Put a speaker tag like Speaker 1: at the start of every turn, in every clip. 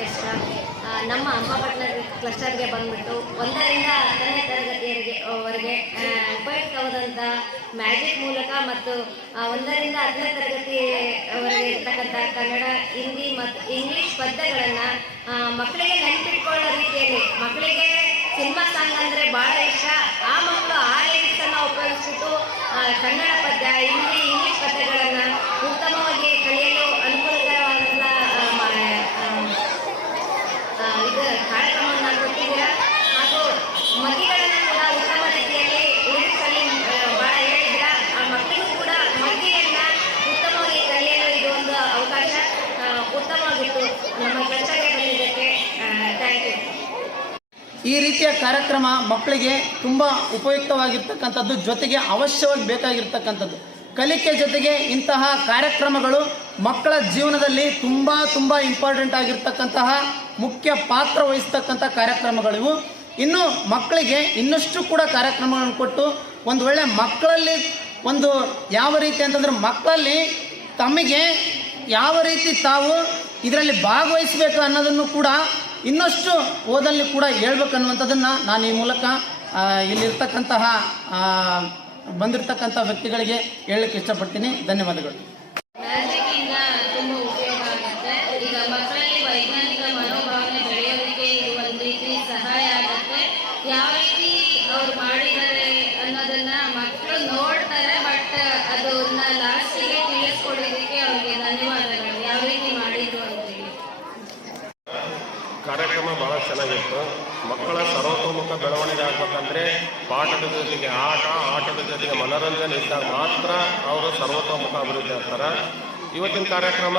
Speaker 1: Orchestra ನಮ್ಮ ಅಮ್ಮಪಟ್ಟಣ ಕ್ಲಸ್ಟರ್ಗೆ ಬಂದ್ಬಿಟ್ಟು ಒಂದರಿಂದ ಹತ್ತನೇ ತರಗತಿಯರಿಗೆ ವರೆಗೆ ಆ, ಉಪಯುಕ್ತವಾದಂಥ ಮ್ಯಾಜಿಕ್ ಮೂಲಕ ಮತ್ತು ಒಂದರಿಂದ ಹತ್ತನೇ ತರಗತಿವರೆಗೆ ಇರ್ತಕ್ಕಂಥ ಕನ್ನಡ ಹಿಂದಿ ಮತ್ತು ಇಂಗ್ಲೀಷ್ ಪದ್ಯಗಳನ್ನು ಮಕ್ಕಳಿಗೆ ನೆನಪಿಟ್ಕೊಳ್ಳೋ ರೀತಿಯಲ್ಲಿ ಮಕ್ಕಳಿಗೆ ಸಿನಿಮಾ ಸಾಂಗ್ ಅಂದರೆ ಭಾಳ ಇಷ್ಟ. ಆ ಮಕ್ಕಳು ಆ ಲಿರಿಕ್ಸನ್ನು ಉಪಯೋಗಿಸ್ಬಿಟ್ಟು ಕನ್ನಡ ಪದ್ಯ ಹಿಂದಿ ಇಂಗ್ಲಿಷ್ ಪದ್ಯಗಳನ್ನು ಉತ್ತಮವಾಗಿ ಕಲಿಯಲು ಅನುಕೂಲಕರವಾದಂಥ ಆ, ಮ- ಆ, ಆ, ಇದು ಕಾರ್ಯಕ್ರಮವನ್ನು ಕೊಟ್ಟಿದ್ದೀರಾ ಹಾಗೂ ಮಗ್ಗಿಗಳನ್ನು ಕೂಡ ಉತ್ತಮ ರೀತಿಯಲ್ಲಿ ಲಿರಿಕ್ಸಲ್ಲಿ ಭಾಳ ಹೇಳಿದ್ದೀರಾ ಆ ಮಕ್ಕಳಿಗೂ ಕೂಡ ಮಗ್ಗಿಯನ್ನು ಉತ್ತಮವಾಗಿ ಕಲಿಯಲು ಇದು ಒಂದು ಅವಕಾಶ ಆ, ಉತ್ತಮವಾಗಿತ್ತು ನಮ್ಮ ಕೆಲಸಕ್ಕೆ ಬಂದಿದ್ದಕ್ಕೆ ಥ್ಯಾಂಕ್ ಯು
Speaker 2: ಈ ರೀತಿಯ ಕಾರ್ಯಕ್ರಮ ಮಕ್ಕಳಿಗೆ ತುಂಬ ಉಪಯುಕ್ತವಾಗಿರ್ತಕ್ಕಂಥದ್ದು, ಜೊತೆಗೆ ಅವಶ್ಯವಾಗಿ ಬೇಕಾಗಿರ್ತಕ್ಕಂಥದ್ದು. ಕಲಿಕೆ ಜೊತೆಗೆ ಇಂತಹ ಕಾರ್ಯಕ್ರಮಗಳು ಮಕ್ಕಳ ಜೀವನದಲ್ಲಿ ತುಂಬ ತುಂಬ ಇಂಪಾರ್ಟೆಂಟ್ ಆಗಿರ್ತಕ್ಕಂತಹ ಮುಖ್ಯ ಪಾತ್ರ ವಹಿಸ್ತಕ್ಕಂಥ ಕಾರ್ಯಕ್ರಮಗಳಿವು ಇನ್ನು ಮಕ್ಕಳಿಗೆ ಇನ್ನಷ್ಟು ಕೂಡ ಕಾರ್ಯಕ್ರಮಗಳನ್ನು ಕೊಟ್ಟು ಒಂದು ಒಳ್ಳೆ ಮಕ್ಕಳಲ್ಲಿ ಒಂದು ಯಾವ ರೀತಿ ಅಂತಂದ್ರೆ ಮಕ್ಕಳಲ್ಲಿ ತಮಗೆ ಯಾವ ರೀತಿ ತಾವು ಇದರಲ್ಲಿ ಭಾಗವಹಿಸಬೇಕು ಅನ್ನೋದನ್ನು ಕೂಡ ಇನ್ನಷ್ಟು ಓದಲ್ಲಿ ಕೂಡ ಹೇಳ್ಬೇಕನ್ನುವಂಥದ್ದನ್ನು ನಾನು ಈ ಮೂಲಕ ಇಲ್ಲಿರ್ತಕ್ಕಂತಹ ಬಂದಿರತಕ್ಕಂಥ ವ್ಯಕ್ತಿಗಳಿಗೆ ಹೇಳಲಿಕ್ಕೆ ಇಷ್ಟಪಡ್ತೀನಿ. ಧನ್ಯವಾದಗಳು
Speaker 1: ಮ್ಯಾಜಿಕ್ಕಿಂದ ತುಂಬ ಉಪಯೋಗ ಆಗುತ್ತೆ ಈಗ ಮಕ್ಕಳಲ್ಲಿ ವೈಜ್ಞಾನಿಕ ಮನೋಭಾವನೆ ಬೆಳೆಯೋದಕ್ಕೆ ಇದು ಒಂದು ರೀತಿ ಸಹಾಯ ಆಗುತ್ತೆ ಯಾವ ರೀತಿ ಅವ್ರು ಮಾಡಿದ್ದಾರೆ ಅನ್ನೋದನ್ನ ಮಕ್ಕಳು ನೋಡ್ತಾರೆ ಬಟ್ ಅದನ್ನ ಲಾಸ್ಟಿಗೆ ತಿಳಿಸ್ಕೊಡೋದಕ್ಕೆ ಅವ್ರಿಗೆ ಧನ್ಯವಾದಗಳು ಯಾವ ರೀತಿ ಮಾಡಿದ್ರು ಅಂತೇಳಿ
Speaker 3: ಕಾರ್ಯಕ್ರಮ ಭಾಳ ಚೆನ್ನಾಗಿತ್ತು. ಮಕ್ಕಳ ಸರ್ವತೋಮುಖ ಬೆಳವಣಿಗೆ ಆಗ್ಬೇಕಂದ್ರೆ ಪಾಠದ ಜೊತೆಗೆ ಆಟ, ಆಟದ ಜೊತೆಗೆ ಮನೋರಂಜನೆ ಇದ್ದಾಗ ಮಾತ್ರ ಅವರು ಸರ್ವತೋಮುಖ ಅಭಿವೃದ್ಧಿ ಆಗ್ತಾರೆ. ಇವತ್ತಿನ ಕಾರ್ಯಕ್ರಮ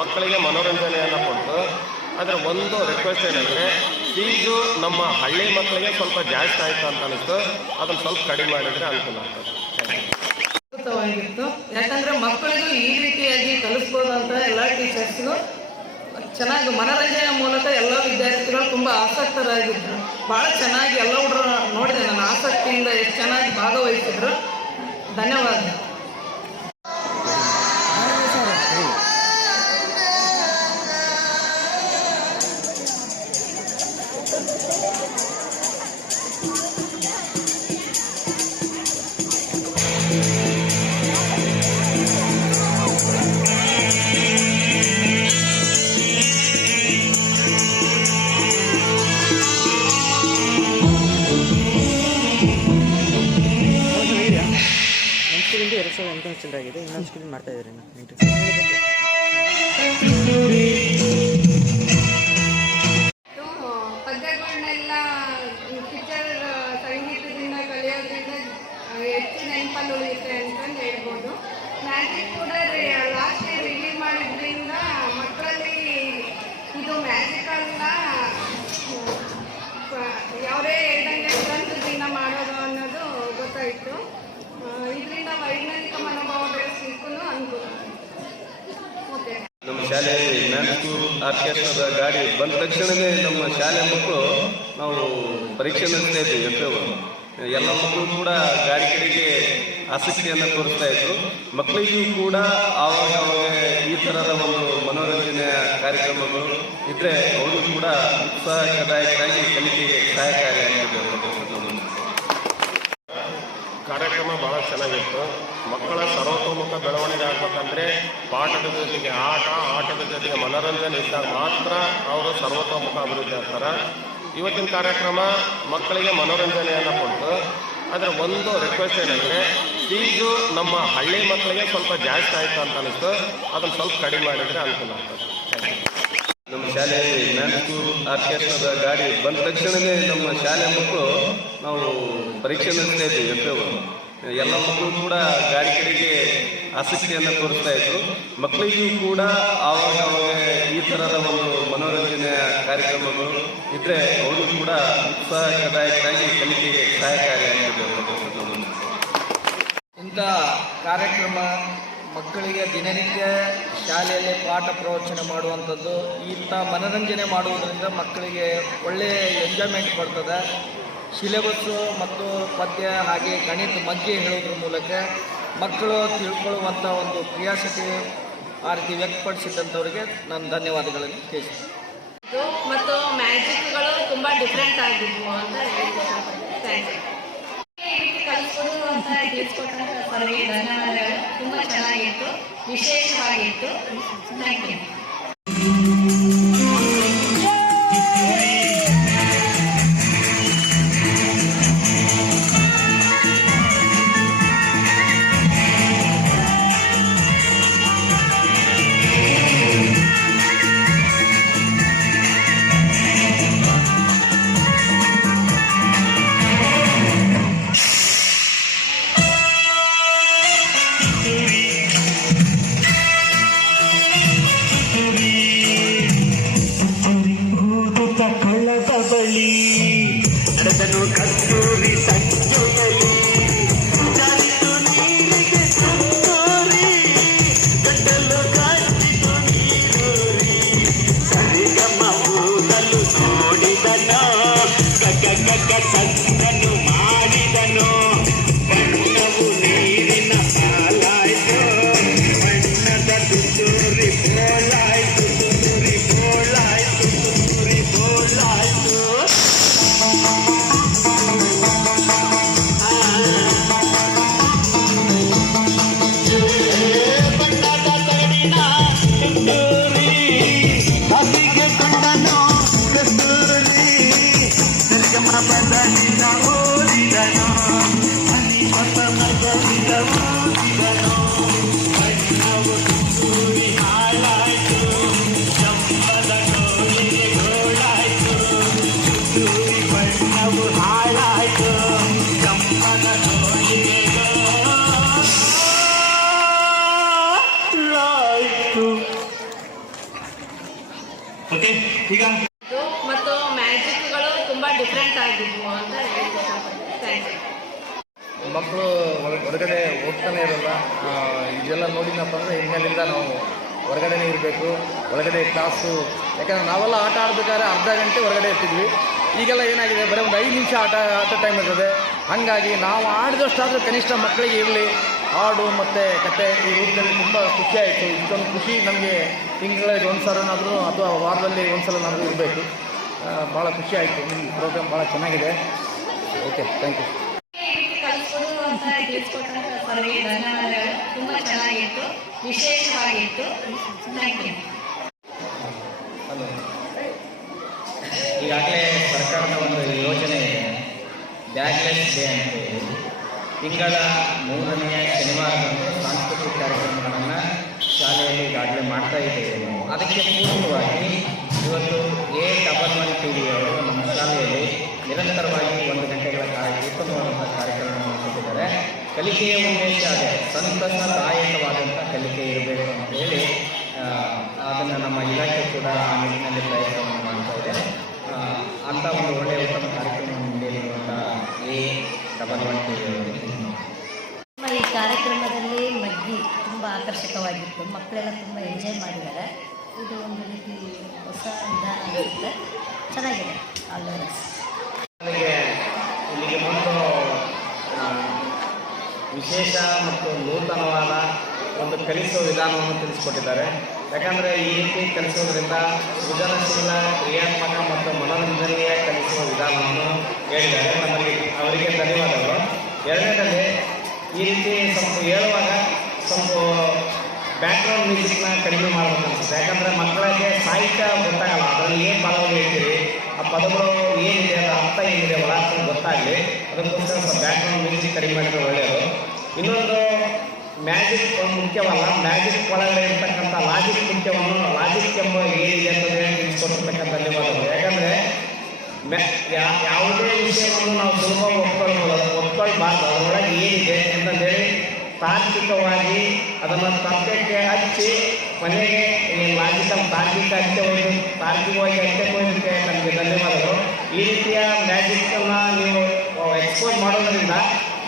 Speaker 3: ಮಕ್ಕಳಿಗೆ ಮನೋರಂಜನೆಯನ್ನು ಕೊಟ್ಟು ಆದರೆ ಒಂದು ರಿಕ್ವೆಸ್ಟ್ ಏನಂದರೆ, ಫೀಸು ನಮ್ಮ ಹಳ್ಳಿ ಮಕ್ಕಳಿಗೆ ಸ್ವಲ್ಪ ಜಾಸ್ತಿ ಆಯಿತು ಅಂತ ಅನಿಸ್ತು. ಅದನ್ನು ಸ್ವಲ್ಪ ಕಡಿಮೆ ಮಾಡಿದರೆ ಅನುಕೂಲ ಆಗ್ತದೆ.
Speaker 4: ಯಾಕಂದರೆ ಮಕ್ಕಳಿಗೂ ಈ ರೀತಿಯಾಗಿ ಕಲಿಸ್ಬೋದು ಅಂತ ಎಲ್ಲ ಟೀಚರ್ಸ್ಗೂ ಚೆನ್ನಾಗಿ ಮನರಂಜನೆಯ ಮೂಲಕ ಎಲ್ಲ ವಿದ್ಯಾರ್ಥಿಗಳು ತುಂಬ ಆಸಕ್ತರಾಗಿದ್ದರು ಭಾಳ ಚೆನ್ನಾಗಿ ಎಲ್ಲ ಹುಡುಗರು ನೋಡಿದೆ. ನಾನು ಆಸಕ್ತಿಯಿಂದ ಎಷ್ಟು ಚೆನ್ನಾಗಿ ಭಾಗವಹಿಸಿದ್ರು. ಧನ್ಯವಾದ
Speaker 5: ಎರಡು ಸಾವಿರದ ಎಂಟು ಇನ್ನೊಂದು ಸ್ಕ್ರೀನ್ ಮಾಡ್ತಾ ಇದ್ದಾರೆ
Speaker 6: ಪದ್ಯಗಳನ್ನೆಲ್ಲ ಪಿಕ್ಚರ್ ಸಂಗೀತದಿಂದ ಕಲಿಯೋದ್ರಿಂದ ಹೆಚ್ಚು ನೆನಪಲ್ಲಿ ಉಳಿಯುತ್ತೆ ಅಂತಂದು ಹೇಳ್ಬೋದು. ಮ್ಯಾಜಿಕ್ ಕೂಡ ಲಾಸ್ಟ್ ರಿಲೀಸ್ ಮಾಡಿದ್ರಿಂದ ಮಕ್ಕಳಲ್ಲಿ ಇದು ಮ್ಯಾಜಿಕ್ ಅಲ್ಲ ಯಾವುದೇ ಹೇಳ್ದಂಗೆ ಗ್ರಂಥದಿಂದ ಮಾಡೋದು ಅನ್ನೋದು ಗೊತ್ತಾಯಿತು ಇದರಿಂದ ವೈಜ್ಞಾನಿಕ ಮನೋಭಾವ ಬೆಳೆಸಲಿಕ್ಕೂ ಅನುಕೂಲ ಓಕೆ
Speaker 7: ನಮ್ಮ ಶಾಲೆಯಲ್ಲಿ ಮ್ಯಾಥ್ಸು ಆರ್ಕೆಸ್ಟ್ರಾದ ಗಾಡಿ ಬಂದ ತಕ್ಷಣವೇ ನಮ್ಮ ಶಾಲೆ ಮಕ್ಕಳು ನಾವು ಪರೀಕ್ಷೆ ನಡೆಸ್ತಾ ಇದ್ವಿ ಎಫ್ ಎಲ್ಲ ಮಕ್ಕಳು ಕೂಡ ಗಾಡಿ ಕಡೆಗೆ ಆಸಕ್ತಿಯನ್ನು ತೋರಿಸ್ತಾ ಇದ್ರು. ಮಕ್ಕಳಿಗೂ ಕೂಡ ಆವಾಗ ಈ ಥರದ ಒಂದು ಮನೋರಂಜನೆಯ ಕಾರ್ಯಕ್ರಮಗಳು ಇದ್ದರೆ ಅವರು ಕೂಡ ಉತ್ಸಾಹದಾಯಕರಾಗಿ ಕಲಿಕೆಗೆ ಸಹಾಯಕಾರಿಯಾಗಿದೆ
Speaker 3: ಕಾರ್ಯಕ್ರಮ ಭಾಳ ಚೆನ್ನಾಗಿತ್ತು. ಮಕ್ಕಳ ಸರ್ವತೋಮುಖ ಬೆಳವಣಿಗೆ ಆಗ್ಬೇಕಂದ್ರೆ ಪಾಠದ ಜೊತೆಗೆ ಆಟ, ಆಟದ ಜೊತೆಗೆ ಮನೋರಂಜನೆ ಇದ್ದಾಗ ಮಾತ್ರ ಅವರು ಸರ್ವತೋಮುಖ ಅಭಿವೃದ್ಧಿ ಆಗ್ತಾರೆ. ಇವತ್ತಿನ ಕಾರ್ಯಕ್ರಮ ಮಕ್ಕಳಿಗೆ ಮನೋರಂಜನೆಯನ್ನು ಕೊಟ್ಟು ಆದರೆ ಒಂದು ರಿಕ್ವೆಸ್ಟ್ ಏನಂದರೆ, ಫೀಸು ನಮ್ಮ ಹಳ್ಳಿ ಮಕ್ಕಳಿಗೆ ಸ್ವಲ್ಪ ಜಾಸ್ತಿ ಆಯಿತು ಅಂತ ಅನಿಸ್ತು. ಅದನ್ನು ಸ್ವಲ್ಪ ಕಡಿಮೆ ಮಾಡಿದರೆ ಅನುಕೂಲ ಆಗ್ತದೆ.
Speaker 7: ನಮ್ಮ ಶಾಲೆಯಲ್ಲಿ ಮ್ಯಾಥ್ಸು ಆರ್ಕೆಸ್ಟ್ರಾದ ಗಾಡಿ ಬಂದ ತಕ್ಷಣವೇ ನಮ್ಮ ಶಾಲೆ ಮಕ್ಕಳು ನಾವು ಪರೀಕ್ಷೆ ನಡೆಸ್ತಾ ಇದ್ದೀವಿ ಎಲ್ಲ ಮಕ್ಕಳು ಕೂಡ ಗಾಡಿ ಕಡೆಗೆ ಆಸಕ್ತಿಯನ್ನು ತೋರಿಸ್ತಾ ಇದ್ರು. ಮಕ್ಕಳಿಗೂ ಕೂಡ ಆವಾಗ ಅವಾಗ ಈ ಥರದ ಒಂದು ಮನೋರಂಜನೆಯ ಕಾರ್ಯಕ್ರಮಗಳು ಇದ್ರೆ ಅವರು ಕೂಡ ಉತ್ಸಾಹದಾಯಕರಾಗಿ ಕಲಿಕೆಗೆ ಸಹಾಯಕಾರಿ
Speaker 8: ಇಂಥ ಕಾರ್ಯಕ್ರಮ ಮಕ್ಕಳಿಗೆ ದಿನನಿತ್ಯ ಶಾಲೆಯಲ್ಲಿ ಪಾಠ ಪ್ರವಚನ ಮಾಡುವಂಥದ್ದು, ಇಂಥ ಮನೋರಂಜನೆ ಮಾಡುವುದರಿಂದ ಮಕ್ಕಳಿಗೆ ಒಳ್ಳೆಯ ಎಂಜಾಯ್ಮೆಂಟ್ ಬರ್ತದೆ ಸಿಲೆಬಸ್ಸು ಮತ್ತು ಪದ್ಯ ಹಾಗೆ ಗಣಿತ ಮಧ್ಯೆ ಹೇಳೋದ್ರ ಮೂಲಕ ಮಕ್ಕಳು ತಿಳ್ಕೊಳ್ಳುವಂಥ ಒಂದು ಕ್ರಿಯಾಶಕ್ತಿ ಆ ರೀತಿ ವ್ಯಕ್ತಪಡಿಸಿದ್ದಂಥವ್ರಿಗೆ ನಾನು ಧನ್ಯವಾದಗಳನ್ನು ತಿಳಿಸ್ತೀನಿ.
Speaker 6: ಮತ್ತು ಮ್ಯಾಜಿಕ್ಗಳು ತುಂಬ ಡಿಫ್ರೆಂಟ್ ಆಗಿದ್ವು ಅಂತ ಧನ್ಯವಾದಗಳು. ತುಂಬ ಚೆನ್ನಾಗಿತ್ತು. ವಿಶೇಷವಾಗಿತ್ತು. ಥ್ಯಾಂಕ್ ಯು
Speaker 9: ಗಗ ಸಂದನು ಮಾಡಿದನು
Speaker 6: ಡಿಫ್ರೆಂಟ್ ಆಗಿದ್ವು ಅಂತ
Speaker 8: ಮಕ್ಕಳು ಹೊರಗಡೆ ಹೋಗ್ತಾನೆ ಇರಲ್ಲ ಇದೆಲ್ಲ ನೋಡಿದ್ನಪ್ಪ ಅಂದರೆ ಹಿನ್ನೆಲೆಯಿಂದ ನಾವು ಹೊರಗಡೆನೇ ಇರಬೇಕು, ಒಳಗಡೆ ಕ್ಲಾಸು ಯಾಕಂದ್ರೆ ನಾವೆಲ್ಲ ಆಟ ಆಡ್ಬೇಕಾದ್ರೆ ಅರ್ಧ ಗಂಟೆ ಹೊರಗಡೆ ಇರ್ತಿದ್ವಿ. ಈಗೆಲ್ಲ ಏನಾಗಿದೆ, ಬರೀ ಒಂದು ಐದು ನಿಮಿಷ ಆಟ ಆಟ ಟೈಮ್ ಇರ್ತದೆ. ಹಾಗಾಗಿ ನಾವು ಆಡಿದಷ್ಟಾದರೂ ಕನಿಷ್ಠ ಮಕ್ಕಳಿಗೆ ಇರಲಿ. ಹಾಡು ಮತ್ತು ಕತೆ ಈ ರೂಪದಲ್ಲಿ ತುಂಬ ಖುಷಿ ಆಯಿತು. ಇಷ್ಟೊಂದು ಖುಷಿ ನಮಗೆ ತಿಂಗಳಲ್ಲಿ ಒಂದು ಸಲನಾದರೂ ಅಥವಾ ವಾರದಲ್ಲಿ ಒಂದು ಸಲನಾದರೂ ಇರಬೇಕು. ಭಾಳ ಖುಷಿ ಆಯಿತು. ನಿಮ್ಮ ಪ್ರೋಗ್ರಾಮ್ ಭಾಳ ಚೆನ್ನಾಗಿದೆ. ಓಕೆ ಥ್ಯಾಂಕ್ ಯು
Speaker 6: ತುಂಬ ಚೆನ್ನಾಗಿತ್ತು ವಿಶೇಷವಾಗಿತ್ತು ಥ್ಯಾಂಕ್ ಯು
Speaker 8: ಈಗಾಗಲೇ ಸರ್ಕಾರದ ಒಂದು ಯೋಜನೆ ಬ್ಯಾಗ್ಲೆಸ್ ಡೇ ಅಂತ ಹೇಳಿ. ತಿಂಗಳ ಮೂರನೆಯ ಶನಿವಾರದಂದು ಸಾಂಸ್ಕೃತಿಕ ಕಾರ್ಯಕ್ರಮಗಳನ್ನು ಶಾಲೆಯಲ್ಲಿ ಈಗಾಗಲೇ ಮಾಡ್ತಾ ಇದ್ದೇವೆ ನಾವು. ಅದಕ್ಕೆ ಪೂರ್ವವಾಗಿ ಇವತ್ತು ಡಬಲ್ ಒನ್ ನಮ್ಮ ಶಾಲೆಯಲ್ಲಿ ನಿರಂತರವಾಗಿ ಒಂದು ಗಂಟೆಗಳ ಕಾಲ ಉತ್ತಮವಾದಂಥ ಕಾರ್ಯಕ್ರಮವನ್ನು ಕೊಟ್ಟಿದ್ದಾರೆ ಕಲಿಕೆಯ ಉದ್ದೇಶ ಅದೇ. ಸಂತಸದಾಯಕವಾದಂಥ ಕಲಿಕೆ ಇರಬೇಕು ಅಂತ ಹೇಳಿ ಅದನ್ನು ನಮ್ಮ ಇಲಾಖೆ ಕೂಡ ಆ ನಿಟ್ಟಿನಲ್ಲಿ ಪ್ರಯತ್ನವನ್ನು ಮಾಡ್ತಾ ಇದೆ. ಅಂತ ಒಂದು ಒಳ್ಳೆಯ ಉತ್ತಮ ಕಾರ್ಯಕ್ರಮ ನೀಡಿರುವಂಥ ಎ ಡಬಲ್
Speaker 1: ನಮ್ಮ ಈ ಕಾರ್ಯಕ್ರಮದಲ್ಲಿ ಮಗ್ಗಿ ತುಂಬ ಆಕರ್ಷಕವಾಗಿತ್ತು. ಮಕ್ಕಳೆಲ್ಲ ತುಂಬ ಎಂಜಾಯ್ ಮಾಡಿದ್ದಾರೆ. ಇದು ಒಂದು ರೀತಿ ಹೊಸ ವಿಧಾನ ಅನಿಸುತ್ತೆ. ಚೆನ್ನಾಗಿದೆ. Always the best.
Speaker 8: ನನಗೆ ಇಲ್ಲಿಗೆ ಬಂದು ವಿಶೇಷ ಮತ್ತು ನೂತನವಾದ ಒಂದು ಕಲಿಸುವ ವಿಧಾನವನ್ನು ತಿಳಿಸಿಕೊಟ್ಟಿದ್ದಾರೆ. ಯಾಕಂದರೆ ಈ ರೀತಿ ಕಲಿಸೋದ್ರಿಂದ ಸೃಜನಶೀಲ, ಕ್ರಿಯಾತ್ಮಕ ಮತ್ತು ಮನೋರಂಜನೆಯ ಕಲಿಸುವ ವಿಧಾನವನ್ನು ಹೇಳಿದ್ದಾರೆ. ನಮಗೆ ಅವರಿಗೆ ಧನ್ಯವಾದಗಳು. ಎರಡನೇದಲ್ಲಿ ಈ ರೀತಿ ಸ್ವಲ್ಪ ಹೇಳುವಾಗ ಸ್ವಲ್ಪ ಬ್ಯಾಕ್ಗ್ರೌಂಡ್ ಮ್ಯೂಸಿಕ್ನ ಕಡಿಮೆ ಮಾಡಬೇಕು ಯಾಕಂದರೆ ಮಕ್ಕಳಿಗೆ ಸಾಹಿತ್ಯ ಗೊತ್ತಾಗಲ್ಲ. ಅದರಲ್ಲಿ ಏನು ಪದಗಳು ಹೇಳ್ತೀವಿ ಆ ಪದಗಳು ಏನಿದೆ, ಅದರ ಅರ್ಥ ಏನಿದೆ ಒಳಾರ್ಥ ಗೊತ್ತಾಗಲಿ. ಅದಕ್ಕೋಸ್ಕರ ಬ್ಯಾಕ್ಗ್ರೌಂಡ್ ಮ್ಯೂಸಿಕ್ ಕಡಿಮೆ ಮಾಡಿದ್ರೆ ಒಳ್ಳೆಯದು. ಇನ್ನೊಂದು ಮ್ಯಾಜಿಕ್ ಒಂದು ಮುಖ್ಯವಲ್ಲ. ಮ್ಯಾಜಿಕ್ ಒಳಗಡೆ ಇರ್ತಕ್ಕಂಥ ಲಾಜಿಕ್ ಮುಖ್ಯವನ್ನು ಲಾಜಿಕ್ ಎಂಬ ಏನಿದೆ ಅಂತಂದರೆ ತಿಳಿಸ್ಕೊಟ್ಟಿರ್ತಕ್ಕಂಥ ಧನ್ಯವಾದಗಳು. ಯಾಕಂದರೆ ಯಾವುದೇ ವಿಷಯವನ್ನು ನಾವು ಸುಲಭ ಒಪ್ಕೊಳ್ಬೋದು, ಒಪ್ಕೊಳ್ಬಾರ್ದು. ಅದರೊಳಗೆ ಏನಿದೆ ಅಂತಂದೇಳಿ ತಾರ್ಕಿಕವಾಗಿ ಅದನ್ನು ತಪ್ಪಕ್ಕೆ ಹಚ್ಚಿ ಮನೆಗೆ ಲಾಜಿಕಲ್ ತಾರ್ಕಿಕ ಅಂತ್ಯ ಹೋಗಿ ತಾರ್ಕಿಕವಾಗಿ ಅಂತ್ಯಕ್ಕೆ ಹೋಗೋದಕ್ಕೆ ನಮಗೆ ಧನ್ಯವಾದಗಳು. ಈ ರೀತಿಯ ಮ್ಯಾಜಿಕ್ಕನ್ನು ನೀವು ಎಕ್ಸ್ಪೋರ್ಟ್ ಮಾಡೋದ್ರಿಂದ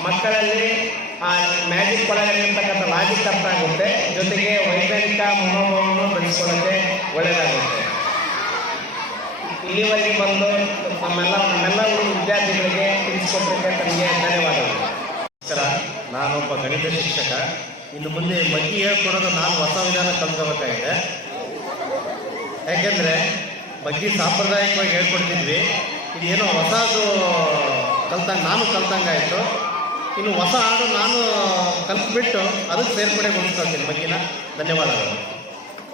Speaker 8: ಮಕ್ಕಳಲ್ಲಿ ಆ ಮ್ಯಾಜಿಕ್ ಒಳಗಡೆ ಲಾಜಿಕ್ ಅರ್ಥ ಆಗುತ್ತೆ. ಜೊತೆಗೆ ವೈಜ್ಞಾನಿಕ ಮನೋಭಾವವನ್ನು ಬೆಳೆಸ್ಕೊಳ್ಳೋಕ್ಕೆ ಒಳ್ಳೆಯದಾಗುತ್ತೆ. ಇಲ್ಲಿವರೆಗೆ ಬಂದು ನಮ್ಮೆಲ್ಲ ನಮ್ಮೆಲ್ಲ ವಿದ್ಯಾರ್ಥಿಗಳಿಗೆ ತಿಳಿಸ್ಕೊಟ್ಟಕ್ಕೆ ತಮಗೆ ಧನ್ಯವಾದಗಳು.
Speaker 10: ನಮಸ್ಕಾರ ನಾನೊಬ್ಬ ಗಣಿತ ಶಿಕ್ಷಕ. ಇನ್ನು ಮುಂದೆ ಮಗ್ಗಿ ಹೇಳ್ಕೊಡೋದು ನಾನು ಹೊಸ ವಿಧಾನ ಕಲ್ತ್ಕೋಬೇಕಾಗಿದೆ ಯಾಕೆಂದರೆ ಮಗ್ಗಿ ಸಾಂಪ್ರದಾಯಿಕವಾಗಿ ಹೇಳ್ಕೊಡ್ತಿದ್ವಿ. ಏನೋ ಹೊಸದು ಕಲ್ತಂಗೆ ನಾನು ಕಲ್ತಂಗಾಯಿತು. ಇನ್ನು ಹೊಸ ಹಾಡು ನಾನು ಕಲ್ತ್ಬಿಟ್ಟು ಅದಕ್ಕೆ ಸೇರ್ಪಡೆಗೊಳಿಸ್ಕೊಳ್ತೀನಿ ಮಗ್ಗಿನ ಧನ್ಯವಾದಗಳು.